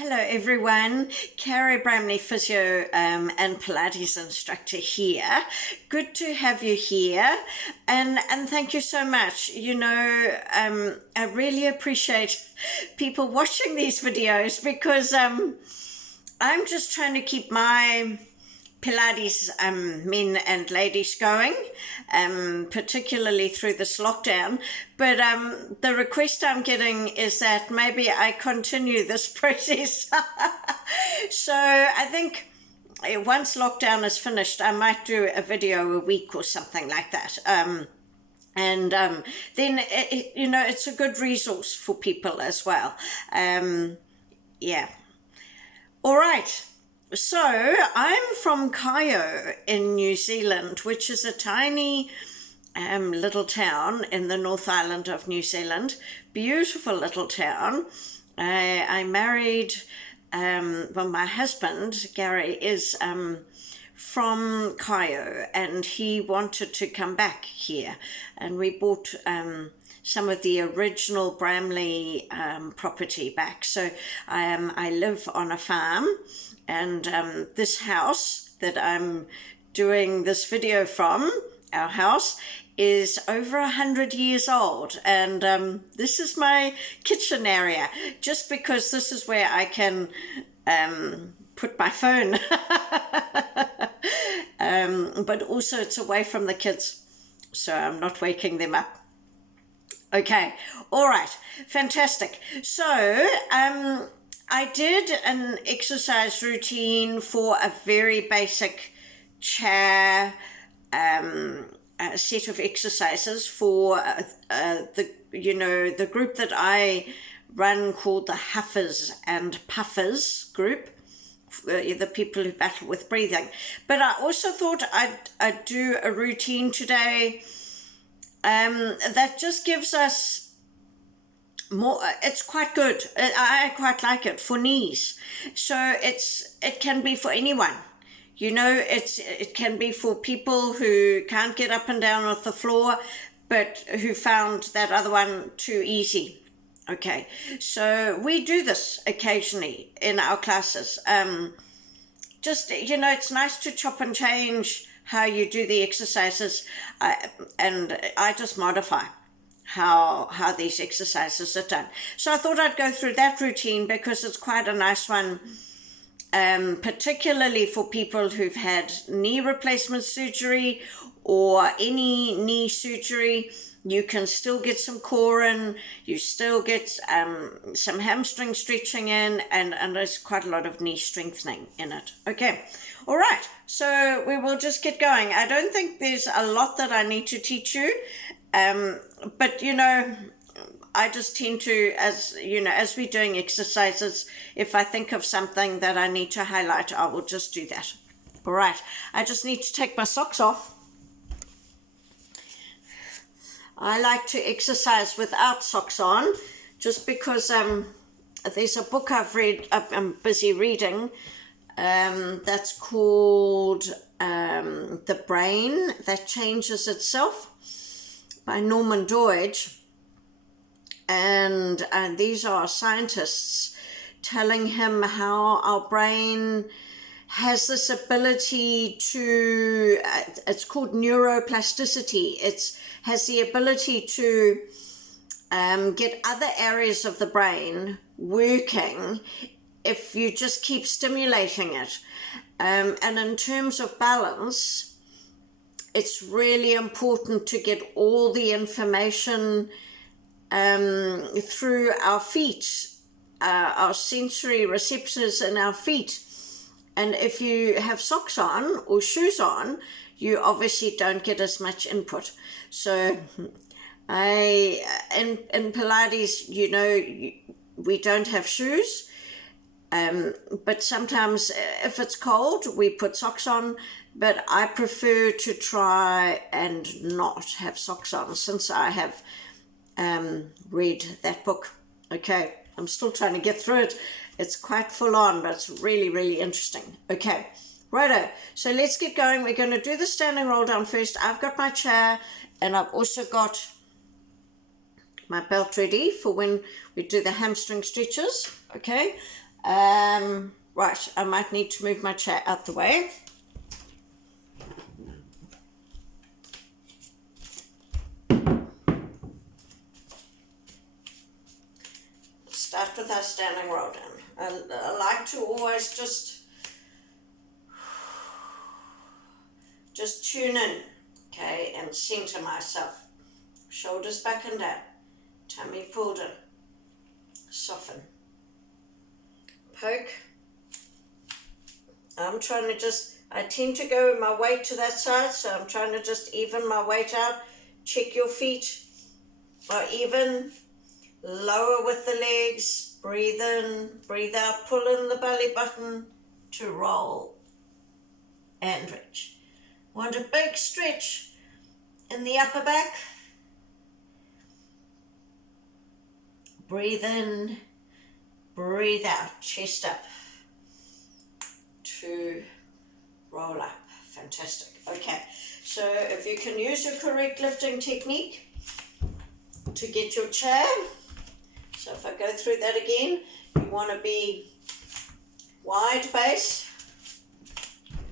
Hello everyone, Carrie Bramley, physio and Pilates instructor here. Good to have you here, and thank you so much. I really appreciate people watching these videos because I'm just trying to keep my Pilates men and ladies going, particularly through this lockdown. But the request I'm getting is that maybe I continue this process. So I think once lockdown is finished, I might do a video a week or something like that. And then, it's a good resource for people as well. Yeah. All right. So I'm from Kaio in New Zealand, which is a tiny little town in the North Island of New Zealand. Beautiful little town. I married, my husband, Gary, is from Kaio, and he wanted to come back here. And we bought some of the original Bramley property back. So I live on a farm. And this house that I'm doing this video from, our house, is over 100 years old. And this is my kitchen area, just because this is where I can put my phone. But also it's away from the kids, so I'm not waking them up. Okay, all right, fantastic. So, I did an exercise routine for a very basic chair set of exercises for the group that I run called the Huffers and Puffers group, the people who battle with breathing. But I also thought I'd do a routine today that just gives us more. It's quite good. I quite like it for knees. So it can be for anyone. It can be for people who can't get up and down off the floor, but who found that other one too easy. Okay, so we do this occasionally in our classes. It's nice to chop and change how you do the exercises, and I just modify how these exercises are done. So I thought I'd go through that routine because it's quite a nice one, particularly for people who've had knee replacement surgery or any knee surgery. You can still get some core in, you still get some hamstring stretching in, and there's quite a lot of knee strengthening in it. Okay, all right, so we will just get going. I don't think there's a lot that I need to teach you. But I just tend to, as we're doing exercises, if I think of something that I need to highlight, I will just do that. All right, I just need to take my socks off. I like to exercise without socks on, just because there's a book I've read, I'm busy reading, that's called The Brain That Changes Itself, by Norman Doidge, and these are scientists telling him how our brain has this ability to, it's called neuroplasticity. It has the ability to get other areas of the brain working if you just keep stimulating it. And in terms of balance, it's really important to get all the information through our feet, our sensory receptors in our feet. And if you have socks on or shoes on, you obviously don't get as much input. So in Pilates, we don't have shoes. But sometimes if it's cold, we put socks on, but I prefer to try and not have socks on since I have read that book. Okay, I'm still trying to get through it. It's quite full on, but it's really, really interesting. Okay, righto, so let's get going. We're going to do the standing roll down first. I've got my chair, and I've also got my belt ready for when we do the hamstring stretches. Okay, Right, I might need to move my chair out the way. Start with our standing roll down. I like to always just tune in, okay, and center myself. Shoulders back and down, tummy pulled in, soften, poke. I'm trying to I tend to go with my weight to that side, so I'm trying to just even my weight out. Check your feet are even, lower with the legs, breathe in, breathe out, pull in the belly button to roll and reach. Want a big stretch in the upper back. Breathe in, breathe out, chest up to roll up. Fantastic. Okay, so if you can use your correct lifting technique to get your chair. So if I go through that again, you want to be wide base.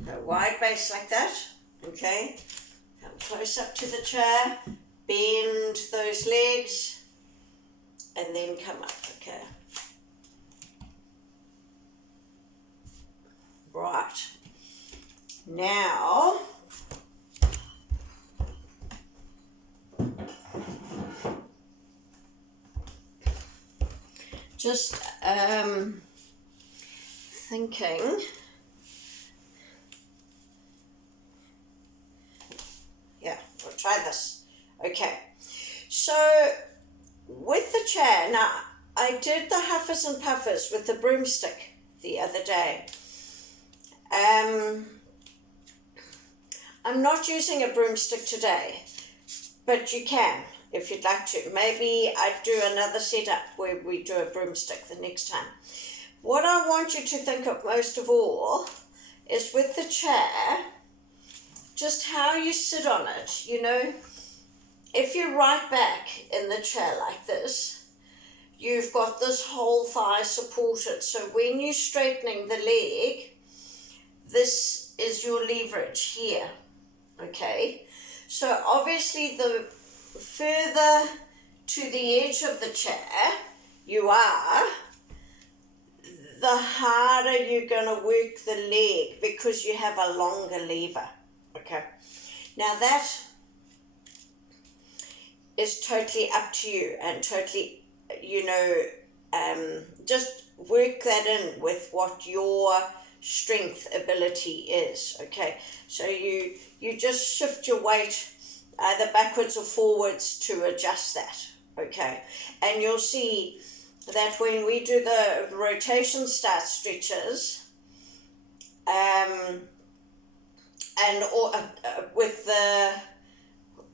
Go wide base like that. Okay, come close up to the chair, bend those legs, and then come up, okay. Right, now, just thinking, yeah, we'll try this. Okay, so with the chair, now I did the huffers and puffers with the broomstick the other day. I'm not using a broomstick today, but you can if you'd like to. Maybe I'd do another setup where we do a broomstick the next time. What I want you to think of most of all is with the chair, just how you sit on it, you know. If you're right back in the chair like this, you've got this whole thigh supported. So when you're straightening the leg, this is your leverage here, okay? So obviously the further to the edge of the chair you are, the harder you're going to work the leg because you have a longer lever, okay? Now that is totally up to you and totally, you know, just work that in with what your strength ability is, okay? So you just shift your weight either backwards or forwards to adjust that, okay? And you'll see that when we do the rotation start stretches, with the,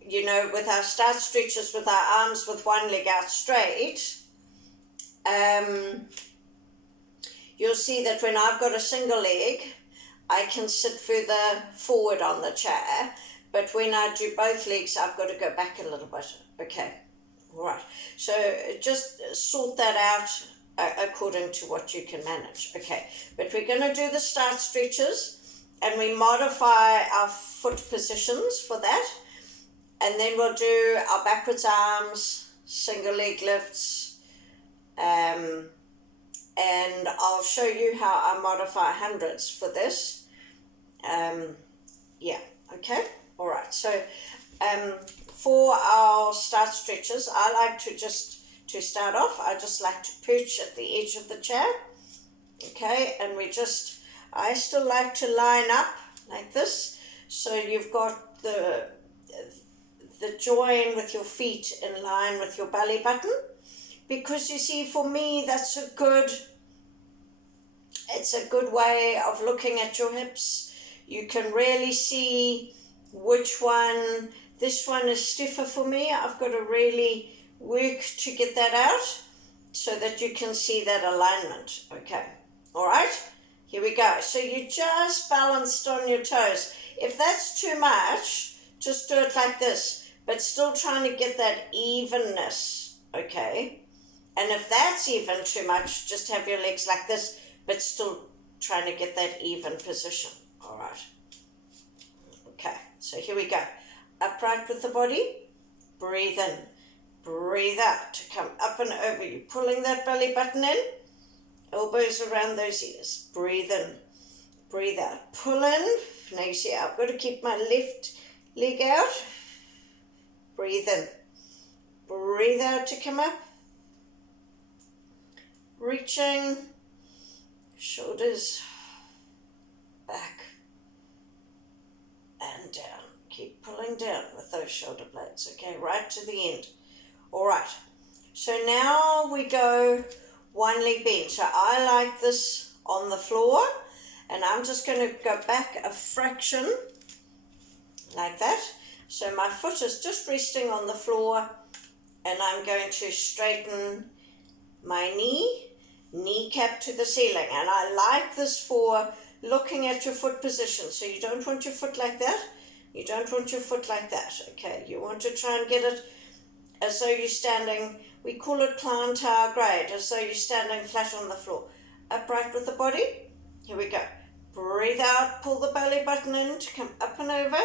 you know, with our start stretches with our arms with one leg out straight, you'll see that when I've got a single leg, I can sit further forward on the chair, but when I do both legs, I've got to go back a little bit, okay? All right, so just sort that out according to what you can manage, okay? But we're going to do the start stretches, and we modify our foot positions for that, and then we'll do our backwards arms, single leg lifts, and I'll show you how I modify hundreds for this. Yeah, okay, all right, so for our start stretches, I like to start off, I just like to perch at the edge of the chair, okay, and I still like to line up like this, so you've got the join with your feet in line with your belly button, because you see, for me, it's a good way of looking at your hips. You can really see which one. This one is stiffer for me. I've got to really work to get that out so that you can see that alignment. Okay, all right, here we go. So you just balanced on your toes. If that's too much, just do it like this, but still trying to get that evenness, okay? And if that's even too much, just have your legs like this, but still trying to get that even position. All right. Okay, so here we go. Upright with the body. Breathe in. Breathe out to come up and over. You're pulling that belly button in. Elbows around those ears. Breathe in. Breathe out. Pull in. Now you see I've got to keep my left leg out. Breathe in. Breathe out to come up. Reaching. Shoulders back and down. Keep pulling down with those shoulder blades. Okay, right to the end. All right. So now we go one leg bend. So I like this on the floor, and I'm just going to go back a fraction like that. So my foot is just resting on the floor, and I'm going to straighten my kneecap to the ceiling. And I like this for looking at your foot position. So you don't want your foot like that. You don't want your foot like that. Okay, you want to try and get it as though you're standing, we call it plantar grade, as though you're standing flat on the floor. Upright with the body. Here we go. Breathe out, pull the belly button in to come up and over.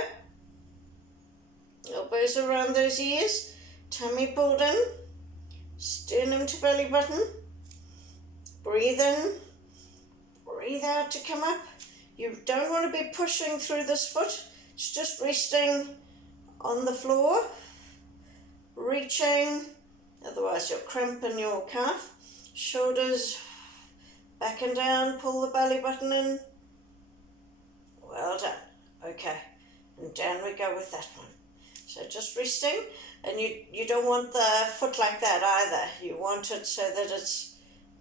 Elbows around those ears. Tummy pulled in. Sternum to belly button. Breathe in. Breathe out to come up. You don't want to be pushing through this foot. It's just resting on the floor. Reaching, otherwise you'll cramp in your calf. Shoulders back and down, pull the belly button in. Well done. Okay, and down we go with that one. So just resting, and you don't want the foot like that either. You want it so that it's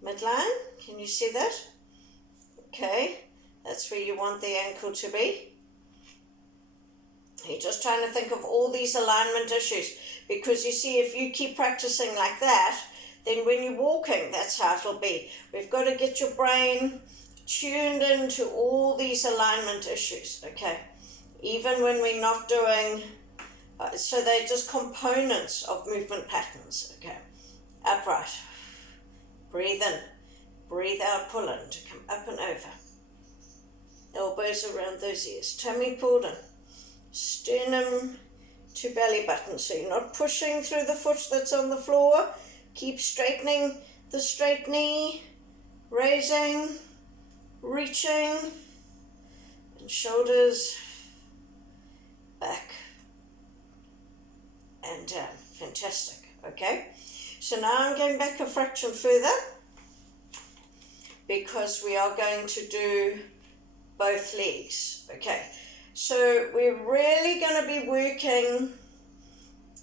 midline. Can you see that? Okay, that's where you want the ankle to be. You're just trying to think of all these alignment issues, because you see, if you keep practicing like that, then when you're walking, that's how it'll be. We've got to get your brain tuned into all these alignment issues, okay? Even when we're not doing, so they're just components of movement patterns, okay? Upright. Breathe in. Breathe out, pull in to come up and over. Elbows around those ears. Tummy pulled in. Sternum to belly button, so you're not pushing through the foot that's on the floor. Keep straightening the straight knee, raising, reaching, and shoulders back and down. Fantastic. Okay, so now I'm going back a fraction further, because we are going to do both legs. Okay, so we're really going to be working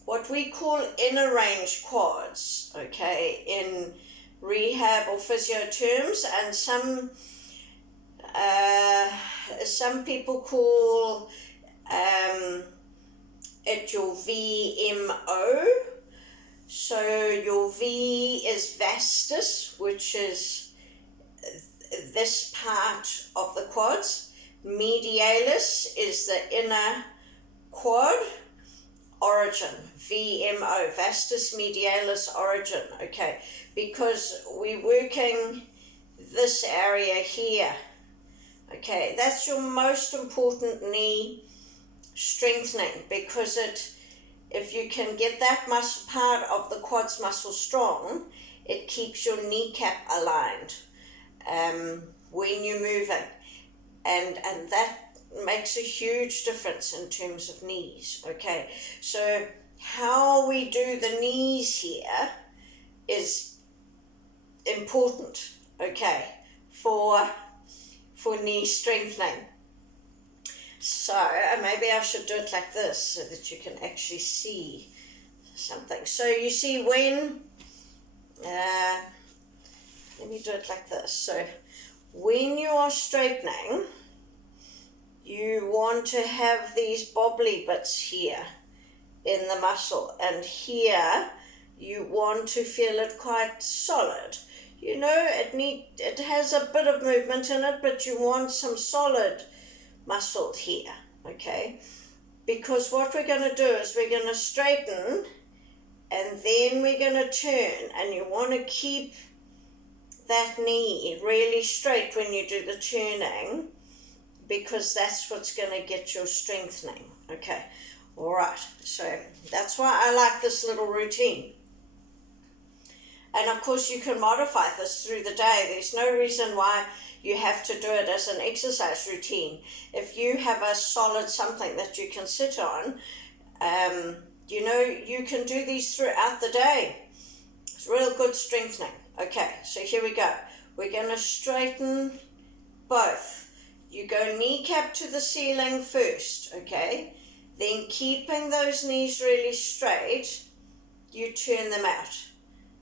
what we call inner range quads, okay, in rehab or physio terms, and some people call it your VMO. So your V is vastus, which is this part of the quads. Medialis is the inner quad. Origin, VMO, vastus medialis origin, okay, because we're working this area here, okay. That's your most important knee strengthening, because if you can get that muscle part of the quads muscle strong, it keeps your kneecap aligned when you're moving, and that makes a huge difference in terms of knees, okay. So how we do the knees here is important, okay, for knee strengthening. So maybe I should do it like this so that you can actually see something. So you see when, let me do it like this. So when you are straightening, you want to have these bobbly bits here in the muscle, and here you want to feel it quite solid. You know, it has a bit of movement in it, but you want some solid muscle here, okay? Because what we're going to do is we're going to straighten And then we're going to turn, and you want to keep that knee really straight when you do the turning, because that's what's going to get your strengthening. Okay, all right, so that's why I like this little routine. And of course you can modify this through the day. There's no reason why you have to do it as an exercise routine. If you have a solid something that you can sit on, you can do these throughout the day. It's real good strengthening. Okay, so here we go. We're going to straighten both. You go kneecap to the ceiling first, okay? Then keeping those knees really straight, you turn them out.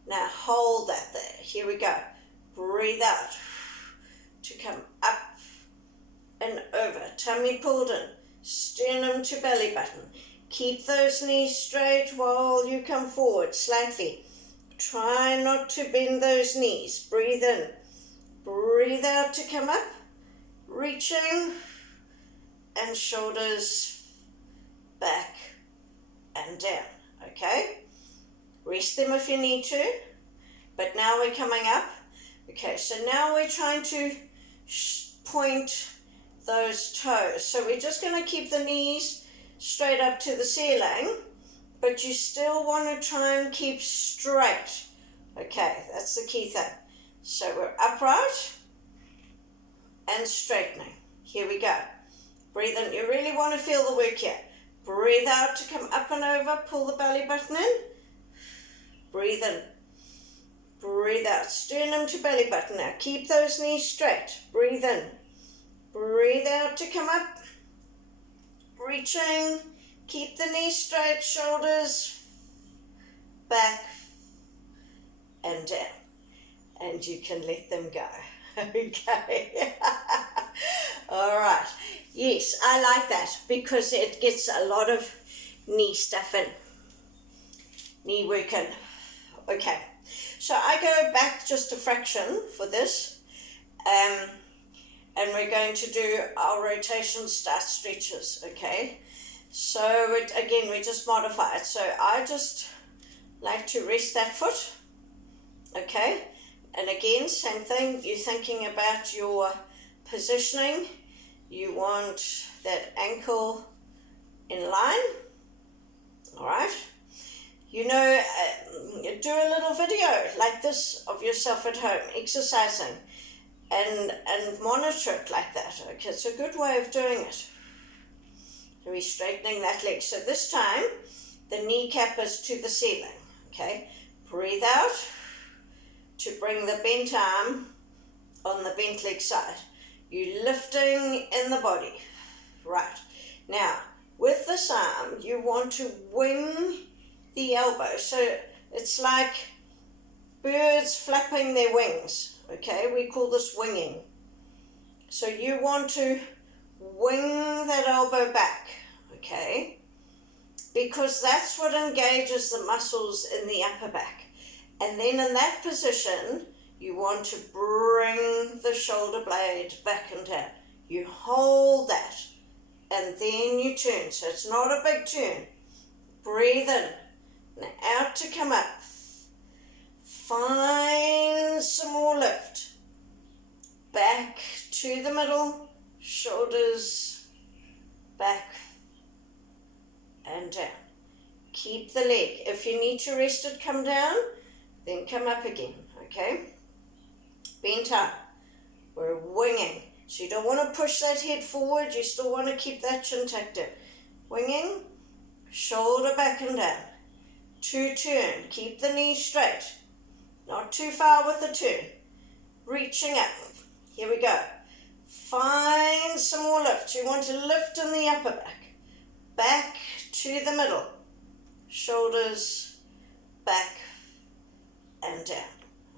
Now hold that there. Here we go. Breathe out to come up and over. Tummy pulled in. Sternum to belly button. Keep those knees straight while you come forward slightly. Try not to bend those knees. Breathe in. Breathe out to come up. Reaching. And shoulders back and down. Okay? Rest them if you need to. But now we're coming up. Okay, so now we're trying to point those toes. So we're just going to keep the knees straight up to the ceiling, but you still want to try and keep straight. Okay, that's the key thing. So we're upright and straightening. Here we go. Breathe in. You really want to feel the work here. Breathe out to come up and over. Pull the belly button in. Breathe in. Breathe out. Sternum to belly button now. Keep those knees straight. Breathe in. Breathe out to come up. Reaching. Keep the knees straight. Shoulders back and down. And you can let them go. Okay. All right. Yes, I like that because it gets a lot of knee stuff in. Knee work in. Okay. So I go back just a fraction for this. And we're going to do our rotation start stretches, okay? So again, we just modify it. So I just like to rest that foot, okay? And again, same thing, you're thinking about your positioning. You want that ankle in line, all right? You know, do a little video like this of yourself at home, exercising, and monitor it like that. Okay, it's a good way of doing it. So we're straightening that leg. So this time, the kneecap is to the ceiling, okay? Breathe out to bring the bent arm on the bent leg side. You're lifting in the body. Right. Now, with this arm, you want to wing the elbow. So it's like birds flapping their wings. Okay, we call this winging. So you want to wing that elbow back. Okay, because that's what engages the muscles in the upper back. And then in that position, you want to bring the shoulder blade back and down. You hold that and then you turn. So it's not a big turn. Breathe in. Now out to come up. Find some more lift. Back to the middle. Shoulders back and down. Keep the leg. If you need to rest it, come down. Then come up again. Okay? Bent up. We're winging. So you don't want to push that head forward. You still want to keep that chin tucked in. Winging. Shoulder back and down. To turn. Keep the knees straight. Not too far with the turn. Reaching up. Here we go. Find some more lift. You want to lift in the upper back. Back to the middle. Shoulders back and down.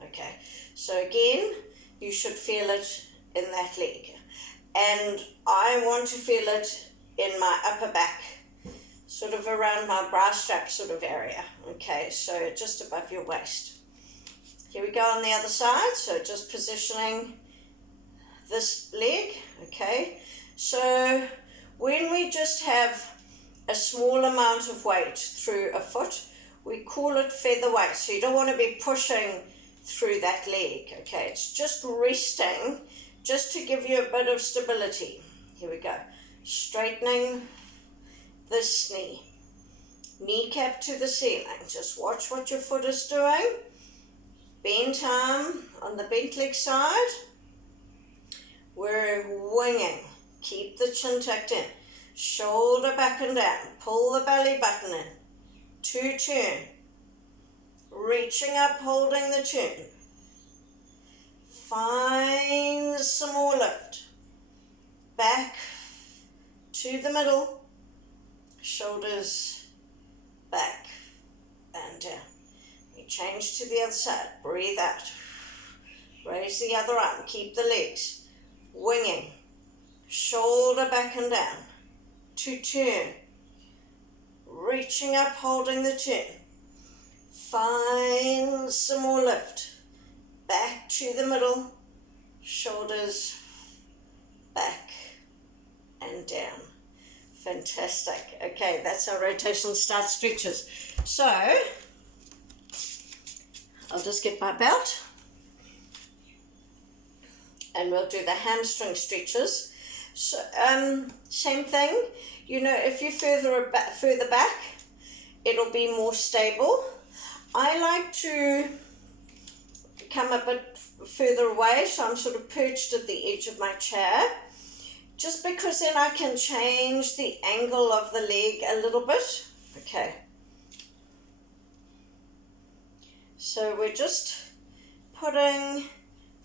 Okay. So again, you should feel it in that leg. And I want to feel it in my upper back, sort of around my bra strap sort of area. Okay, so just above your waist. Here we go on the other side. So just positioning this leg. Okay, so when we just have a small amount of weight through a foot, We call it featherweight, so you don't want to be pushing through that leg, okay? It's just resting, just to give you a bit of stability. Here we go. Straightening this knee. Kneecap to the ceiling. Just watch what your foot is doing. Bent arm on the bent leg side. We're winging. Keep the chin tucked in. Shoulder back and down. Pull the belly button in. To turn. Reaching up, holding the turn. Find some more lift. Back to the middle. Shoulders back and down. We change to the other side. Breathe out. Raise the other arm. Keep the legs. Winging. Shoulder back and down. To turn. Reaching up, holding the turn. Find some more lift. Back to the middle. Shoulders back and down. Fantastic. Okay, that's our rotational start stretches. So, I'll just get my belt and we'll do the hamstring stretches. So, same thing, you know, if you further back, it'll be more stable. I like to come a bit further away, so I'm sort of perched at the edge of my chair, just because then I can change the angle of the leg a little bit. Okay. So we're just putting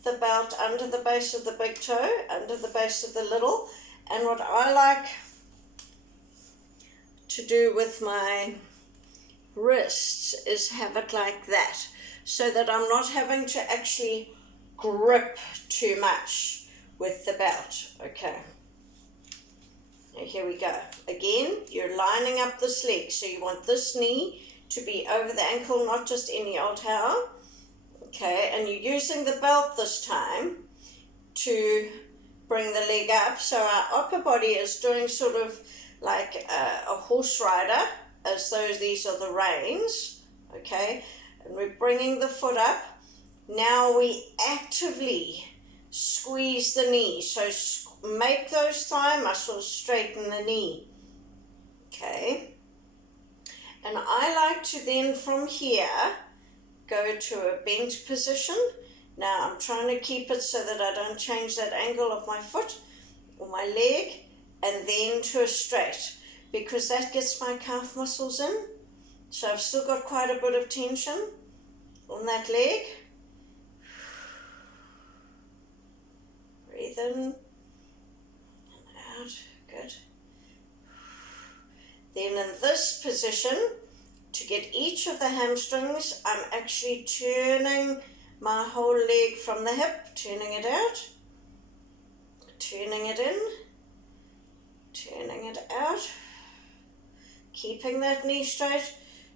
the belt under the base of the big toe, under the base of the little, and what I like to do with my wrists is have it like that, so that I'm not having to actually grip too much with the belt. Okay. Now here we go. Again, you're lining up this leg, so you want this knee to be over the ankle, not just any old how. Okay, and you're using the belt this time to bring the leg up, so our upper body is doing sort of like a horse rider, as though these are the reins. Okay, and we're bringing the foot up. Now we actively squeeze the knee, so make those thigh muscles straighten the knee. Okay, and I like to then from here go to a bent position. Now I'm trying to keep it so that I don't change that angle of my foot or my leg, and then to a straight, because that gets my calf muscles in. So I've still got quite a bit of tension on that leg. Breathe in and out. Good. Then in this position, to get each of the hamstrings, I'm actually turning my whole leg from the hip, turning it out, turning it in, turning it out, keeping that knee straight,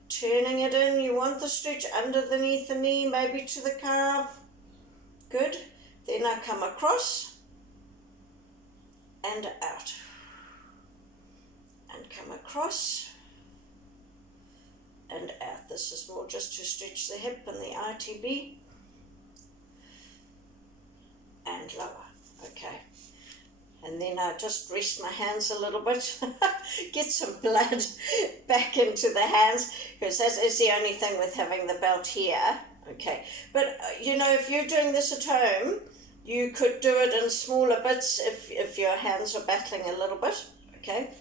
turning it in. You want the stretch underneath the knee, maybe to the calf. Good. Then I come across and out, and come across and out. This is more just to stretch the hip and the ITB, and lower. Okay, and then I just rest my hands a little bit, get some blood back into the hands, because that is the only thing with having the belt here. Okay, but you know, if you're doing this at home, you could do it in smaller bits if your hands are battling a little bit. Okay,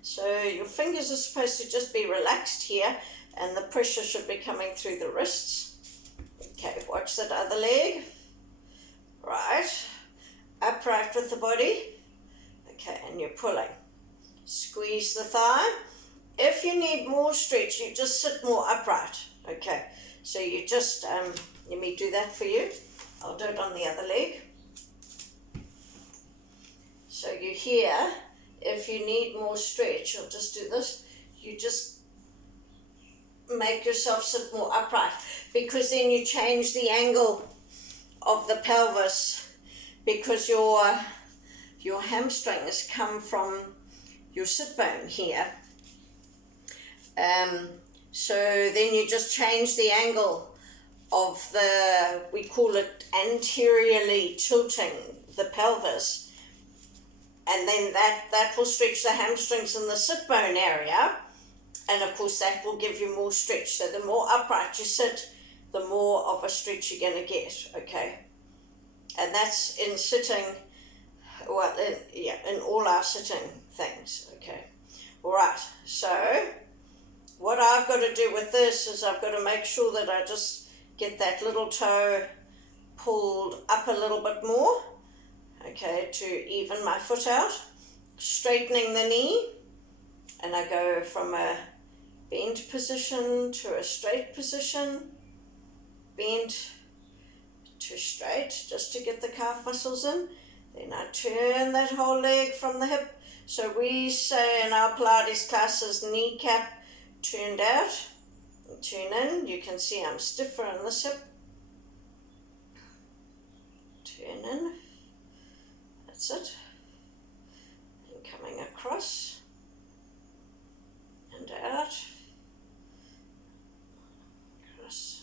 so your fingers are supposed to just be relaxed here, and the pressure should be coming through the wrists. Okay, watch that other leg. Right, upright with the body. Okay, and you're pulling. Squeeze the thigh. If you need more stretch, you just sit more upright. Okay, so you just, let me do that for you. I'll do it on the other leg. So you here, if you need more stretch, I'll just do this. You just make yourself sit more upright, because then you change the angle of the pelvis, because your hamstrings come from your sit bone here. So then you just change the angle of we call it anteriorly tilting the pelvis, and then that will stretch the hamstrings in the sit bone area, and of course that will give you more stretch. So the more upright you sit, the more of a stretch you're going to get, okay? And that's in sitting, well, in all our sitting things, okay? All right, so what I've got to do with this is I've got to make sure that I just get that little toe pulled up a little bit more, okay, to even my foot out, straightening the knee, and I go from a bent position to a straight position, bent to straight, just to get the calf muscles in. Then I turn that whole leg from the hip. So we say in our Pilates classes, kneecap turned out, turn in. You can see I'm stiffer on this hip. Turn in, that's it. And coming across and out, across,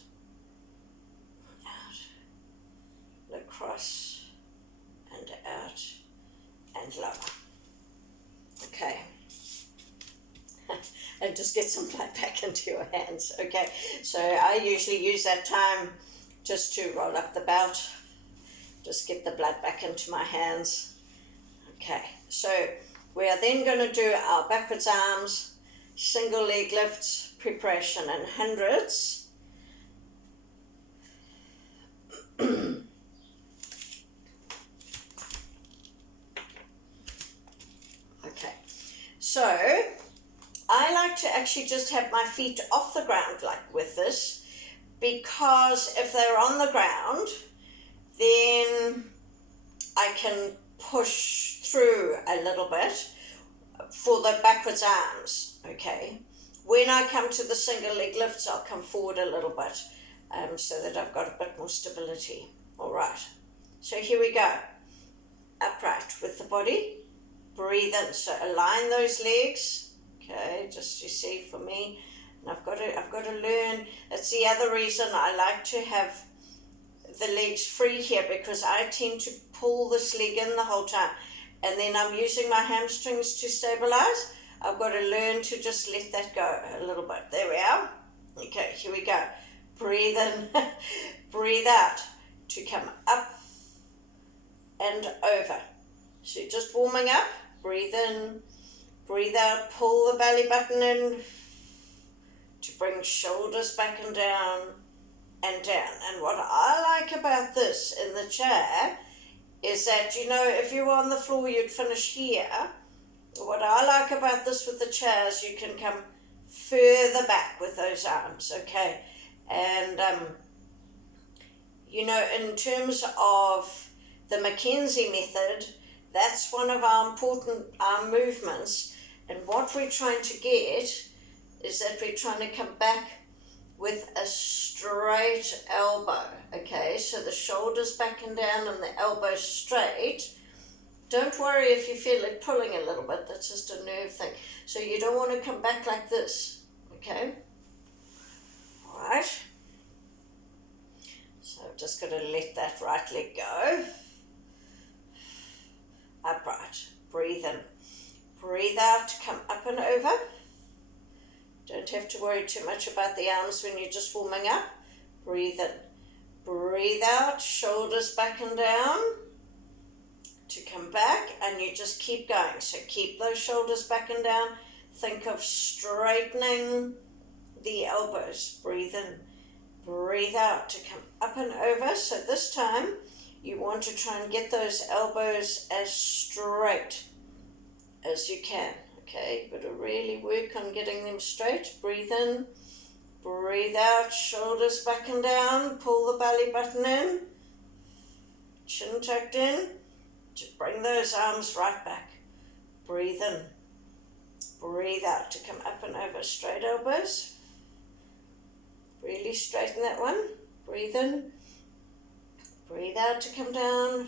out, across and out and lower. Okay. And just get some blood back into your hands, okay? So I usually use that time just to roll up the belt, just get the blood back into my hands. Okay, so we are then going to do our backwards arms, single leg lifts, preparation in hundreds. Okay, so I like to actually just have my feet off the ground like with this, because if they're on the ground, then I can push through a little bit for the backwards arms, okay? When I come to the single leg lifts, I'll come forward a little bit so that I've got a bit more stability. All right, so here we go. Upright with the body, breathe in, so align those legs, okay, just you see for me, and I've got to learn. That's the other reason I like to have the legs free here, because I tend to pull this leg in the whole time, and then I'm using my hamstrings to stabilize. I've got to learn to just let that go a little bit. There we are. Okay, here we go. Breathe in, breathe out to come up and over. So you're just warming up. Breathe in, breathe out, pull the belly button in to bring shoulders back and down and down. And what I like about this in the chair is that, you know, if you were on the floor, you'd finish here. What I like about this with the chair is you can come further back with those arms, okay? And, you know, in terms of the Mackenzie method, that's one of our important movements. And what we're trying to get is that we're trying to come back with a straight elbow, okay? So the shoulders back and down and the elbow straight. Don't worry if you feel it pulling a little bit, that's just a nerve thing. So you don't want to come back like this, okay? All right. So I've just got to let that right leg go. Upright, breathe in. Breathe out to come up and over. Don't have to worry too much about the arms when you're just warming up. Breathe in. Breathe out, shoulders back and down to come back, and you just keep going. So keep those shoulders back and down. Think of straightening the elbows. Breathe in. Breathe out to come up and over. So this time you want to try and get those elbows as straight as you can. Okay, but to really work on getting them straight. Breathe in, breathe out, shoulders back and down, pull the belly button in, chin tucked in, to bring those arms right back. Breathe in, breathe out to come up and over, straight elbows. Really straighten that one. Breathe in, breathe out to come down,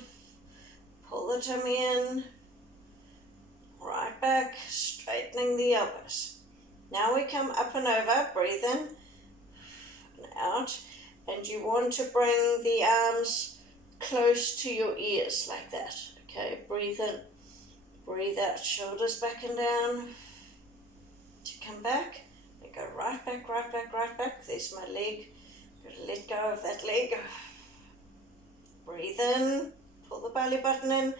pull the tummy in, right back, straightening the elbows. Now we come up and over, breathe in and out, and you want to bring the arms close to your ears like that. Okay, breathe in, breathe out, shoulders back and down, to come back, and go right back, right back, right back. There's my leg, got to let go of that leg. Breathe in, pull the belly button in,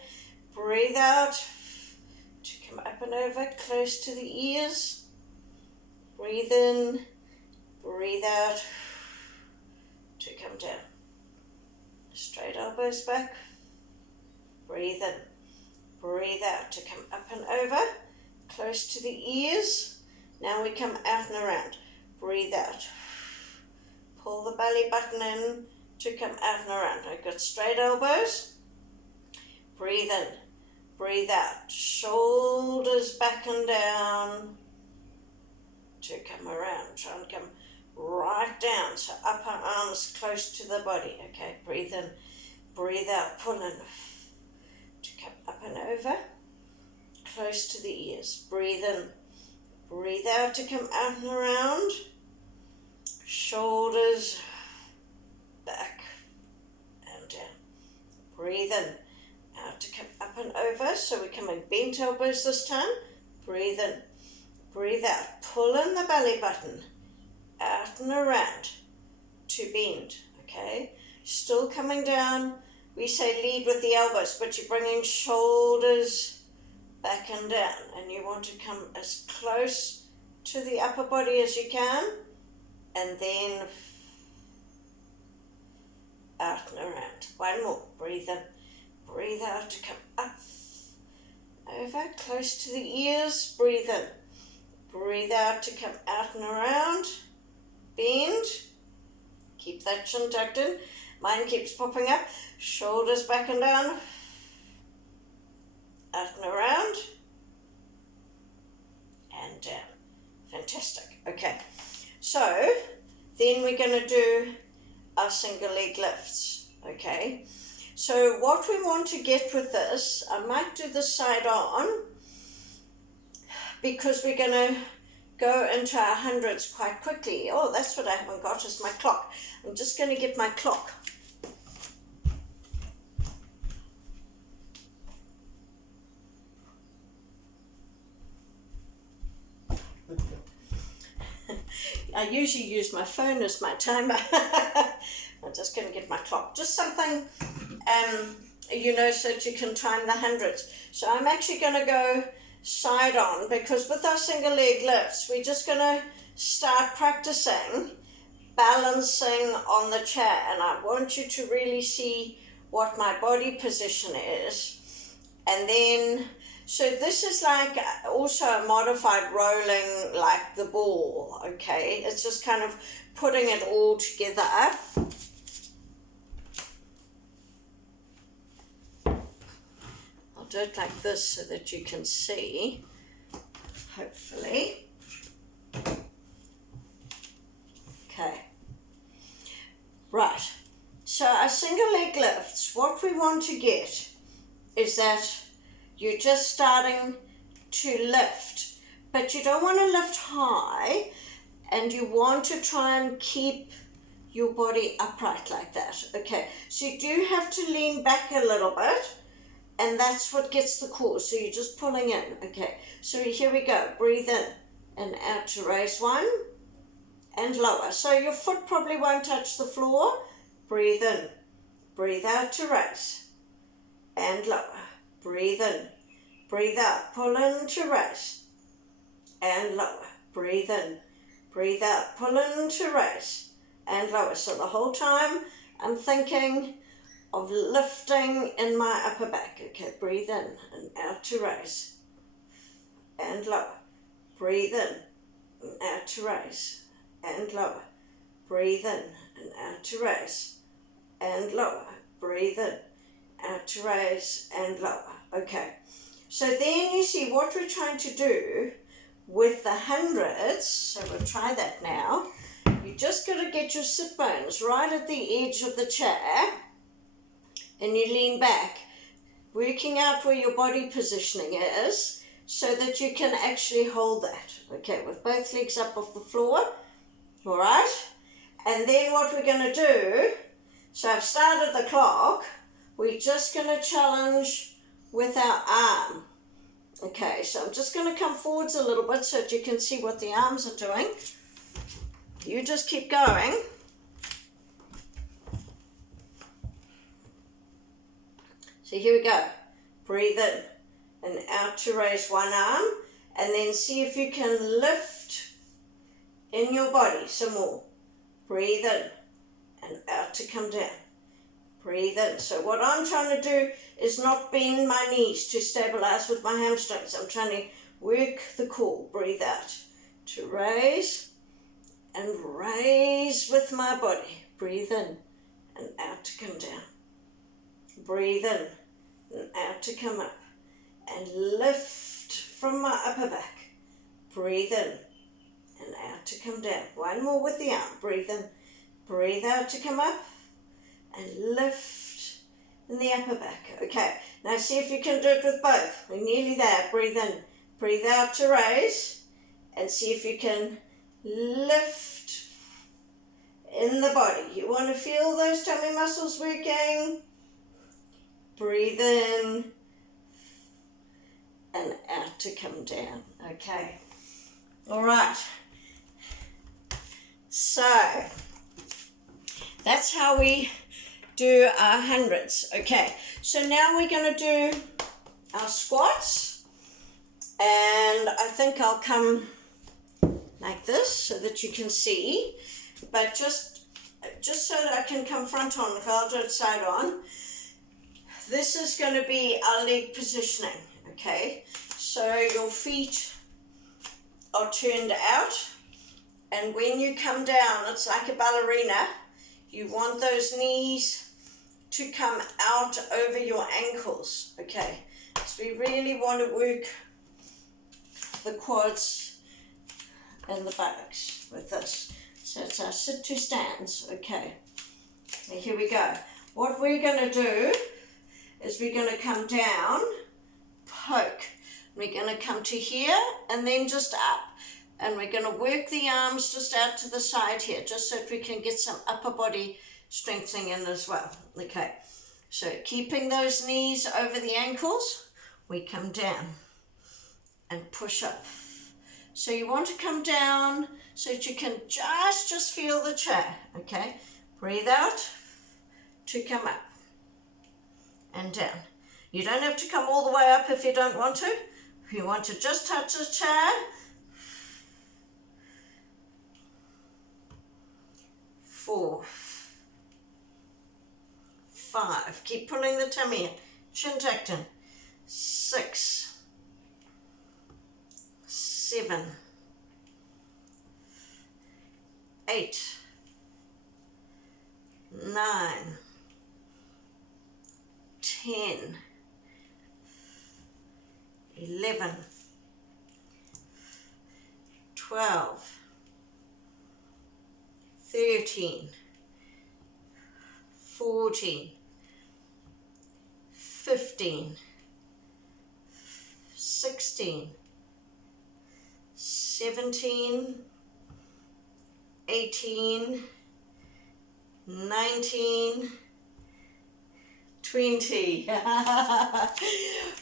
breathe out, to come up and over, close to the ears. Breathe in, breathe out, to come down. Straight elbows back. Breathe in, breathe out, to come up and over, close to the ears. Now we come out and around. Breathe out. Pull the belly button in to come out and around. I've got straight elbows. Breathe in, breathe out. Shoulders back and down to come around. Try and come right down. So upper arms close to the body. Okay, breathe in, breathe out. Pull in to come up and over, close to the ears. Breathe in, breathe out to come out and around. Shoulders back and down. Breathe in, out to come up and over. So we're coming bent elbows this time. Breathe in, breathe out. Pull in the belly button, out and around to bend. Okay, still coming down. We say lead with the elbows, but you're bringing shoulders back and down, and you want to come as close to the upper body as you can, and then out and around. One more. Breathe in, breathe out to come up, over, close to the ears. Breathe in, breathe out to come out and around. Bend. Keep that chin tucked in. Mine keeps popping up. Shoulders back and down. Out and around. And down. Fantastic. Okay. So, then we're going to do our single leg lifts. Okay. So, what we want to get with this, I might do this side on, because we're going to go into our hundreds quite quickly. Oh, that's what I haven't got, is my clock. I'm just going to get my clock. I usually use my phone as my timer. I'm just going to get my clock. Just something, so that you can time the hundreds. So I'm actually going to go side on, because with our single leg lifts, we're just going to start practicing balancing on the chair, and I want you to really see what my body position is. And then, so this is like also a modified rolling like the ball, okay? It's just kind of putting it all together. I'll do it like this so that you can see, hopefully. Okay. Right. So our single leg lifts, what we want to get is that you're just starting to lift, but you don't want to lift high, and you want to try and keep your body upright like that. Okay, so you do have to lean back a little bit, and that's what gets the core. So you're just pulling in. Okay, so here we go. Breathe in and out to raise one and lower. So your foot probably won't touch the floor. Breathe in, breathe out to raise and lower. Breathe in, breathe out, pull in to raise and lower. Breathe in, breathe out, pull in to raise and lower. So the whole time I'm thinking of lifting in my upper back. Okay, breathe in and out to raise and lower. Breathe in and out to raise and lower. Breathe in and out to raise and lower. Breathe in, out to raise and lower. Okay, so then you see what we're trying to do with the hundreds. So we'll try that now. You just got to get your sit bones right at the edge of the chair, and you lean back, working out where your body positioning is. so that you can actually hold that. Okay, with both legs up off the floor. All right. And then what we're going to do, so I've started the clock, we're just going to challenge with our arm. Okay, so I'm just going to come forwards a little bit so that you can see what the arms are doing. You just keep going. So here we go. Breathe in and out to raise one arm, and then see if you can lift in your body some more. Breathe in and out to come down. Breathe in. So what I'm trying to do is not bend my knees to stabilize with my hamstrings. I'm trying to work the core. Breathe out to raise and raise with my body. Breathe in and out to come down. Breathe in and out to come up. And lift from my upper back. Breathe in and out to come down. One more with the arm. Breathe in, breathe out to come up, and lift in the upper back. Okay, now see if you can do it with both. We're nearly there. Breathe in, breathe out to raise, and see if you can lift in the body. You want to feel those tummy muscles working. Breathe in and out to come down. Okay. All right. So that's how we do our hundreds. Okay. So now we're going to do our squats, and I think I'll come like this so that you can see, but just so that I can come front on, I'll do it side on. This is going to be our leg positioning. Okay, so your feet are turned out, and when you come down, it's like a ballerina. You want those knees to come out over your ankles. Okay, so we really want to work the quads and the buttocks with this. So it's our sit to stands. Okay, now here we go. What we're going to do is we're going to come down, poke. We're going to come to here and then just up. And we're going to work the arms just out to the side here, just so that we can get some upper body strengthening in as well. Okay, so keeping those knees over the ankles, we come down and push up. So you want to come down so that you can just feel the chair. Okay, breathe out to come up and down. You don't have to come all the way up if you don't want to. If you want to just touch the chair, 4, 5, keep pulling the tummy in, chin tucked in, 6, 7, 8, 9, 10, 11, 12, 13, 14, 15, 16, 17, 18, 19, 20.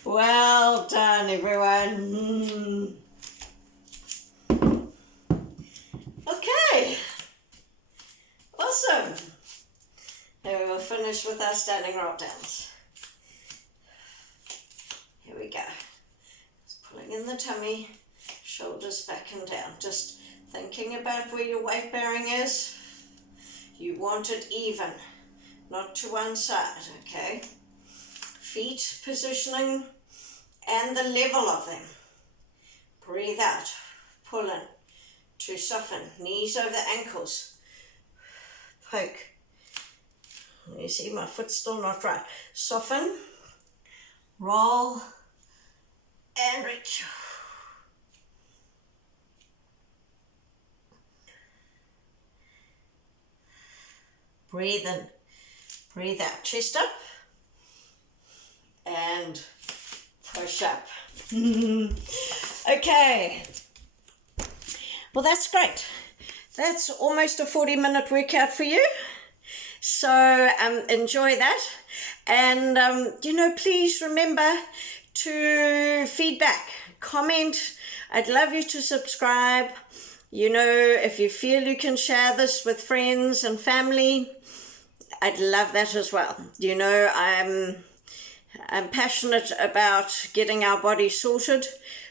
Well done, everyone. Okay. Awesome. Now we will finish with our standing rock downs. Here we go. Just pulling in the tummy, shoulders back and down. Just thinking about where your weight bearing is. You want it even, not to one side, okay? Feet positioning and the level of them. Breathe out, pull in to soften, knees over ankles. Poke. You see my foot's still not right. Soften, roll, and reach. Breathe in, breathe out, chest up, and push up. Okay. Well, that's great. That's almost a 40-minute workout for you. So enjoy that. And, please remember to feedback, comment. I'd love you to subscribe. If you feel you can share this with friends and family, I'd love that as well. I'm passionate about getting our body sorted,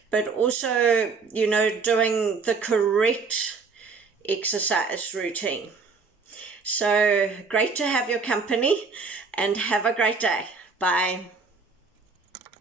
but also, doing the correct exercise routine. So great to have your company, and have a great day. Bye.